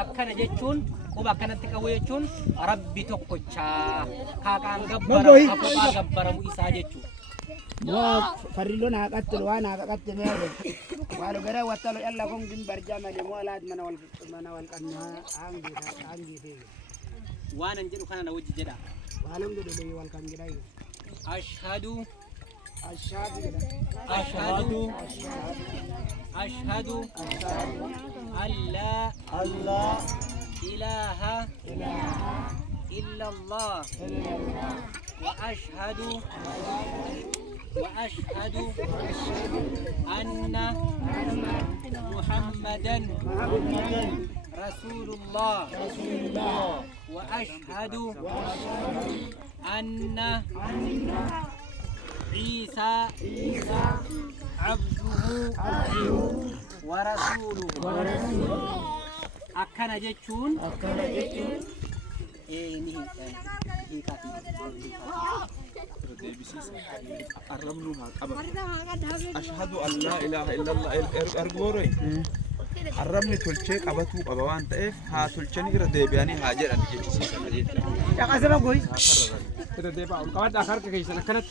akkana jechuun quba akkanatti qabu jechuun rabbi tokkochaa kaaqaan gabbaramu gabbaramu isaa jechuudha. Farilloon haqatti waan haqatti meeru waan gara wattalo yalla kun din barjama de moolaat mana wal qannaa aangi waan an jedhu kana na wajji jedha waalam jedhu wal kan jedha ashhadu ashhadu ashhadu ashhadu alla ilaha illa Allah wa ashhadu أن محمدا رسول الله وأشهد أن عيسى عبده ورسوله أكن جتون أشهد أن لا إله إلا الله أرجوري حرمني تلشيك أبتو أبوان تأف ها تلشني كده ديبياني هاجر أنا جيت سيسا مدينة يا قاسم أقول كده ديبا وكمان آخر كيسنا كانت